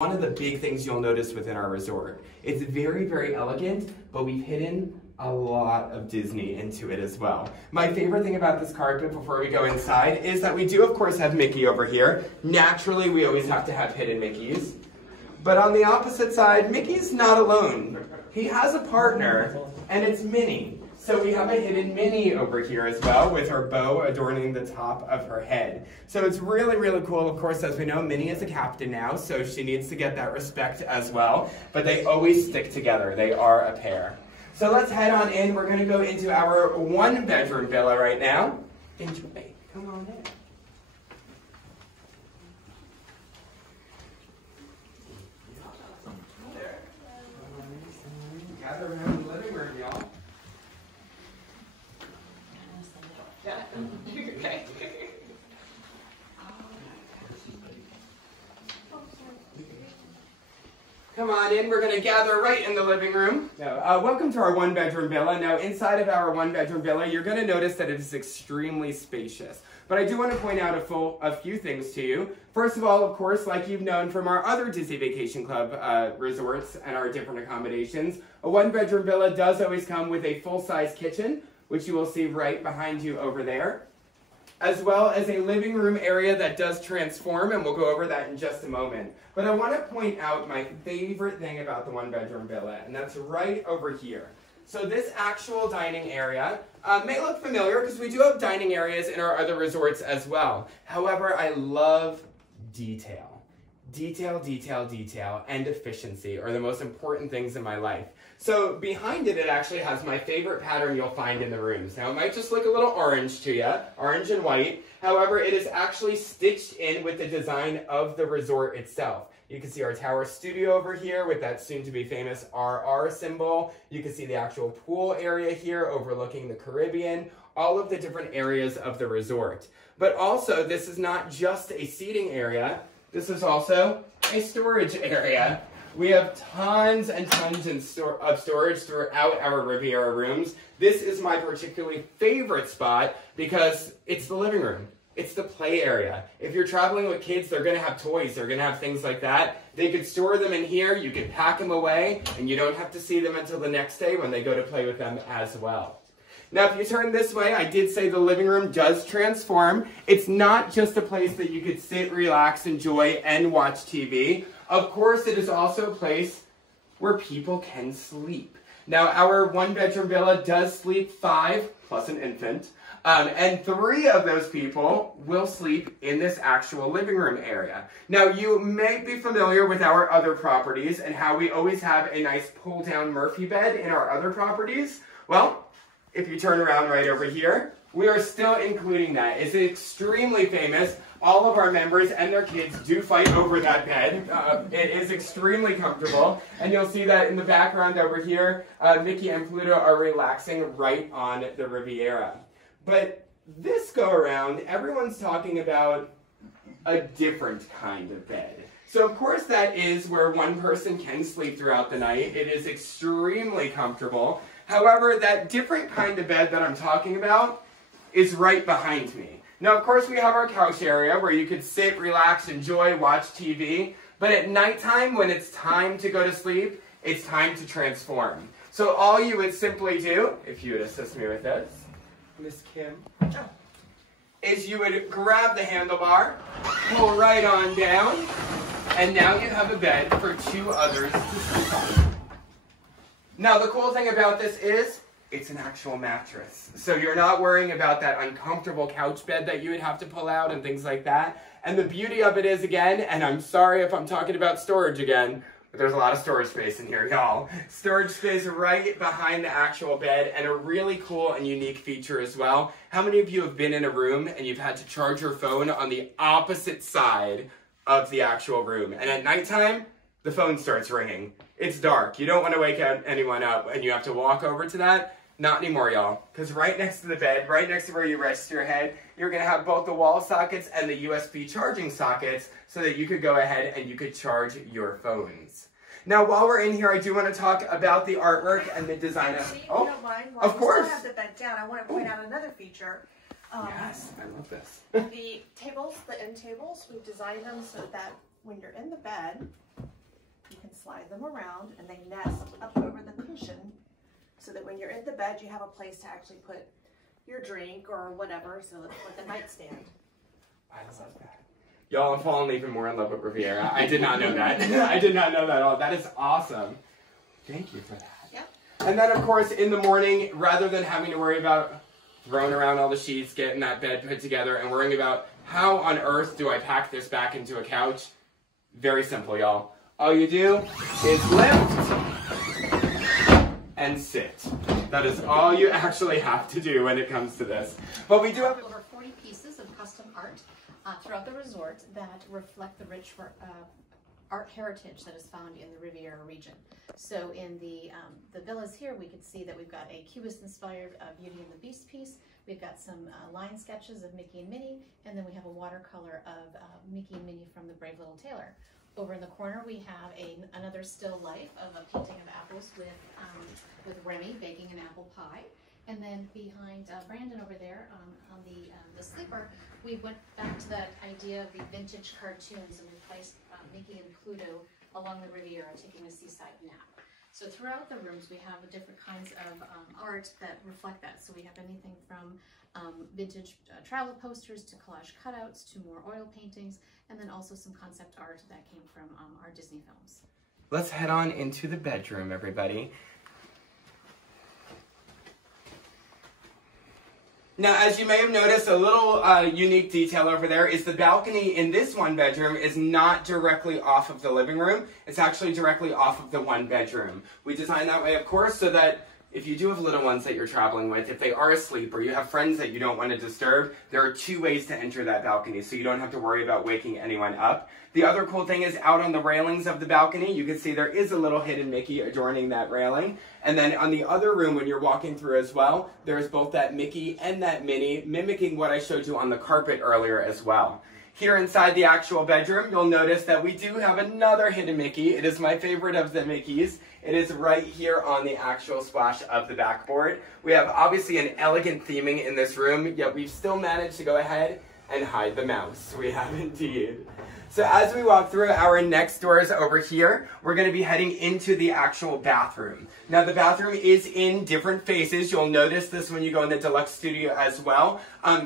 One of the big things you'll notice within our resort. It's very, very elegant, but we've hidden a lot of Disney into it as well. My favorite thing about this carpet before we go inside is that we do, of course, have Mickey over here. Naturally, we always have to have hidden Mickeys. But on the opposite side, Mickey's not alone. He has a partner, and it's Minnie. So we have a hidden Minnie over here as well, with her bow adorning the top of her head. So it's really, really cool. Of course, as we know, Minnie is a captain now, so she needs to get that respect as well. But they always stick together. They are a pair. So let's head on in. We're going to go into our one-bedroom villa right now. Enjoy. Come on in. Gather around the living room, y'all. Okay. Come on in, we're going to gather right in the living room. Now, welcome to our one-bedroom villa. Now, inside of our one-bedroom villa, you're going to notice that it is extremely spacious. But I do want to point out a few things to you. First of all, of course, like you've known from our other Disney Vacation Club resorts and our different accommodations, a one-bedroom villa does always come with a full-size kitchen, which you will see right behind you over there, as well as a living room area that does transform, and we'll go over that in just a moment. But I want to point out my favorite thing about the one-bedroom villa, and that's right over here. So this actual dining area may look familiar because we do have dining areas in our other resorts as well. However, I love detail. Detail, detail, detail, and efficiency are the most important things in my life. So behind it, it actually has my favorite pattern you'll find in the rooms. Now, it might just look a little orange to you, orange and white. However, it is actually stitched in with the design of the resort itself. You can see our tower studio over here with that soon-to-be famous RR symbol. You can see the actual pool area here overlooking the Caribbean, all of the different areas of the resort. But also, this is not just a seating area. This is also a storage area. We have tons and tons of storage throughout our Riviera rooms. This is my particularly favorite spot because it's the living room. It's the play area. If you're traveling with kids, they're going to have toys. They're going to have things like that. They could store them in here. You can pack them away, and you don't have to see them until the next day when they go to play with them as well. Now, if you turn this way, I did say the living room does transform. It's not just a place that you could sit, relax, enjoy, and watch TV. Of course, it is also a place where people can sleep. Now, our one-bedroom villa does sleep 5 plus an infant, and 3 of those people will sleep in this actual living room area. Now, you may be familiar with our other properties and how we always have a nice pull-down Murphy bed in our other properties. Well, if you turn around right over here, we are still including that. It's extremely famous. All of our members and their kids do fight over that bed. It is extremely comfortable. And you'll see that in the background over here, Mickey and Pluto are relaxing right on the Riviera. But this go around, everyone's talking about a different kind of bed. So of course that is where one person can sleep throughout the night. It is extremely comfortable. However, that different kind of bed that I'm talking about is right behind me. Now, of course, we have our couch area where you could sit, relax, enjoy, watch TV. But at nighttime, when it's time to go to sleep, it's time to transform. So all you would simply do, if you would assist me with this, Miss Kim, is you would grab the handlebar, pull right on down, and now you have a bed for 2 others to sleep on. Now, the cool thing about this is, it's an actual mattress. So you're not worrying about that uncomfortable couch bed that you would have to pull out and things like that. And the beauty of it is, again, and I'm sorry if I'm talking about storage again, but there's a lot of storage space in here, y'all. Storage space right behind the actual bed, and a really cool and unique feature as well. How many of you have been in a room and you've had to charge your phone on the opposite side of the actual room? And at nighttime, the phone starts ringing. It's dark. You don't want to wake anyone up, and you have to walk over to that. Not anymore, y'all, because right next to the bed, right next to where you rest your head, you're going to have both the wall sockets and the USB charging sockets so that you could go ahead and you could charge your phones. Now, while we're in here, I do want to talk about the artwork and the design of... Oh, you don't mind? While of course. We still have the bed down, I want to point out another feature. Yes, I love this. The tables, the end tables, we've designed them so that when you're in the bed, slide them around, and they nest up over the cushion so that when you're in the bed, you have a place to actually put your drink or whatever, so that with the nightstand. I love that. Y'all, I'm falling even more in love with Riviera. I did not know that. I did not know that at all. That is awesome. Thank you for that. Yep. And then, of course, in the morning, rather than having to worry about throwing around all the sheets, getting that bed put together, and worrying about how on earth do I pack this back into a couch, very simple, y'all. All you do is lift and sit. That is all you actually have to do when it comes to this. But we do have over 40 pieces of custom art throughout the resort that reflect the rich art heritage that is found in the Riviera region. So in the villas here, we could see that we've got a Cubist-inspired Beauty and the Beast piece. We've got some line sketches of Mickey and Minnie, and then we have a watercolor of Mickey and Minnie from The Brave Little Tailor. Over in the corner, we have another still life of a painting of apples with Remy baking an apple pie. And then behind Brandon over there on the sleeper, we went back to that idea of the vintage cartoons and replaced Mickey and Pluto along the Riviera taking a seaside nap. So throughout the rooms, we have different kinds of art that reflect that. So we have anything from vintage travel posters to collage cutouts to more oil paintings, and then also some concept art that came from our Disney films. Let's head on into the bedroom, everybody. Now, as you may have noticed, a little unique detail over there is the balcony in this one bedroom is not directly off of the living room. It's actually directly off of the one bedroom. We designed that way, of course, so that if you do have little ones that you're traveling with, if they are asleep or you have friends that you don't want to disturb, there are two ways to enter that balcony, so you don't have to worry about waking anyone up. The other cool thing is out on the railings of the balcony, you can see there is a little hidden Mickey adorning that railing. And then on the other room, when you're walking through as well, there's both that Mickey and that Minnie, mimicking what I showed you on the carpet earlier as well. Here inside the actual bedroom, you'll notice that we do have another hidden Mickey. It is my favorite of the Mickeys. It is right here on the actual splash of the backboard. We have obviously an elegant theming in this room, yet we've still managed to go ahead and hide the mouse. We have indeed. So as we walk through our next doors over here, we're going to be heading into the actual bathroom. Now the bathroom is in different phases. You'll notice this when you go in the deluxe studio as well.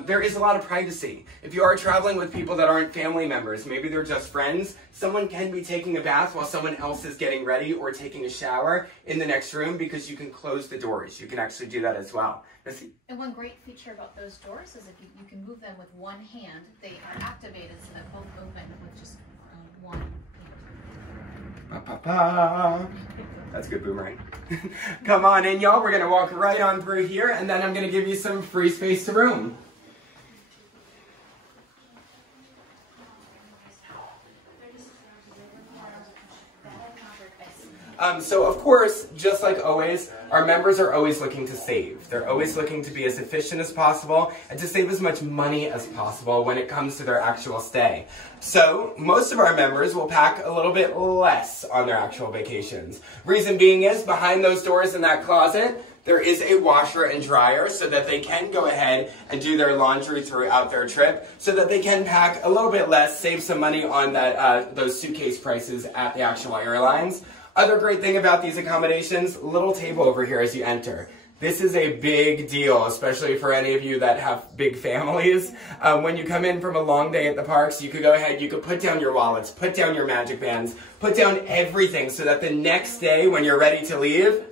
There is a lot of privacy. If you are traveling with people that aren't family members, maybe they're just friends, someone can be taking a bath while someone else is getting ready or taking a shower in the next room because you can close the doors. You can actually do that as well. And one great feature about those doors is if you can move them with one hand, they are activated so that both open with just one hand. That's a good boomerang. Come on in, y'all. We're going to walk right on through here, and then I'm going to give you some free space to room. So of course, just like always, our members are always looking to save. They're always looking to be as efficient as possible and to save as much money as possible when it comes to their actual stay. So most of our members will pack a little bit less on their actual vacations. Reason being is behind those doors in that closet, there is a washer and dryer so that they can go ahead and do their laundry throughout their trip so that they can pack a little bit less, save some money on that those suitcase prices at the actual airlines. Other great thing about these accommodations, little table over here as you enter. This is a big deal, especially for any of you that have big families. When you come in from a long day at the parks, you could go ahead, you could put down your wallets, put down your magic bands, put down everything so that the next day when you're ready to leave,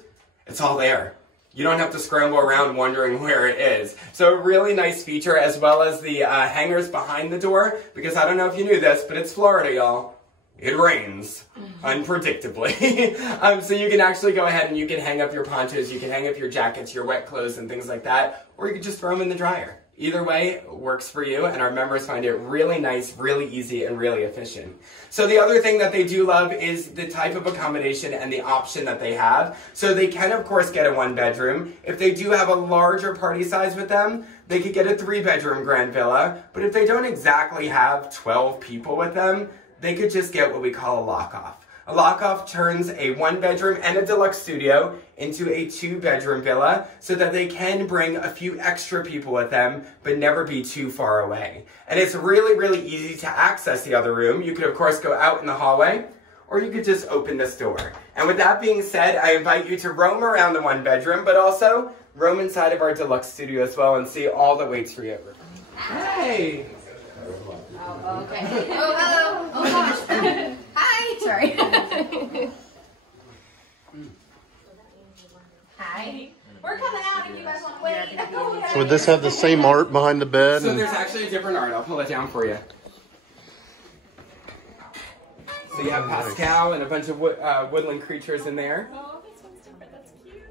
it's all there. You don't have to scramble around wondering where it is. So a really nice feature, as well as the hangers behind the door, because I don't know if you knew this, but it's Florida, y'all. It rains unpredictably. So you can actually go ahead and you can hang up your ponchos, you can hang up your jackets, your wet clothes and things like that, or you can just throw them in the dryer. Either way works for you, and our members find it really nice, really easy, and really efficient. So the other thing that they do love is the type of accommodation and the option that they have. So they can, of course, get a one-bedroom. If they do have a larger party size with them, they could get a 3-bedroom grand villa. But if they don't exactly have 12 people with them, they could just get what we call a lock-off. A lock-off turns a 1-bedroom and a deluxe studio into a 2-bedroom villa so that they can bring a few extra people with them, but never be too far away. And it's really, really easy to access the other room. You could, of course, go out in the hallway, or you could just open this door. And with that being said, I invite you to roam around the one bedroom, but also roam inside of our deluxe studio as well and see all that waits for you. Hey! Oh, okay. Oh, hello. Oh, gosh. Hi. Sorry. Hi. We're coming out if you guys want to wait. So would this have the same art behind the bed? So there's actually a different art. I'll pull it down for you. So you have Pascal and a bunch of woodland creatures in there. Oh, this one's different. That's cute.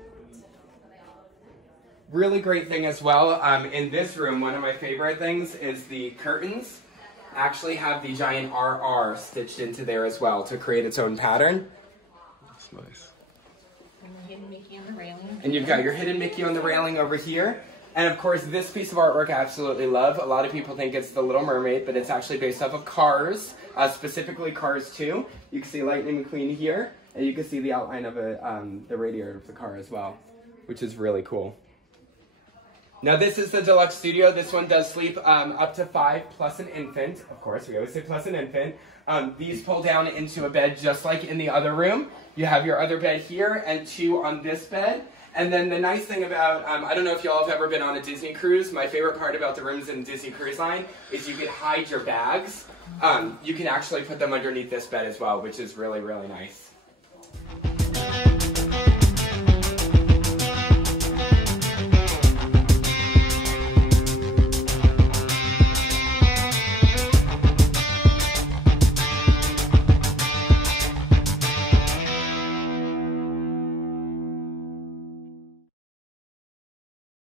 Really great thing as well, in this room, one of my favorite things is the curtains actually have the giant RR stitched into there as well to create its own pattern. That's nice. And the hidden Mickey on the railing. And you've got your hidden Mickey on the railing over here. And of course, this piece of artwork I absolutely love. A lot of people think it's the Little Mermaid, but it's actually based off of Cars, specifically Cars 2. You can see Lightning McQueen here, and you can see the outline of the radiator of the car as well, which is really cool. Now this is the deluxe studio. This one does sleep up to 5 plus an infant. Of course, we always say plus an infant. These pull down into a bed just like in the other room. You have your other bed here and 2 on this bed. And then the nice thing about, I don't know if y'all have ever been on a Disney cruise. My favorite part about the rooms in Disney Cruise Line is you can hide your bags. You can actually put them underneath this bed as well, which is really, really nice.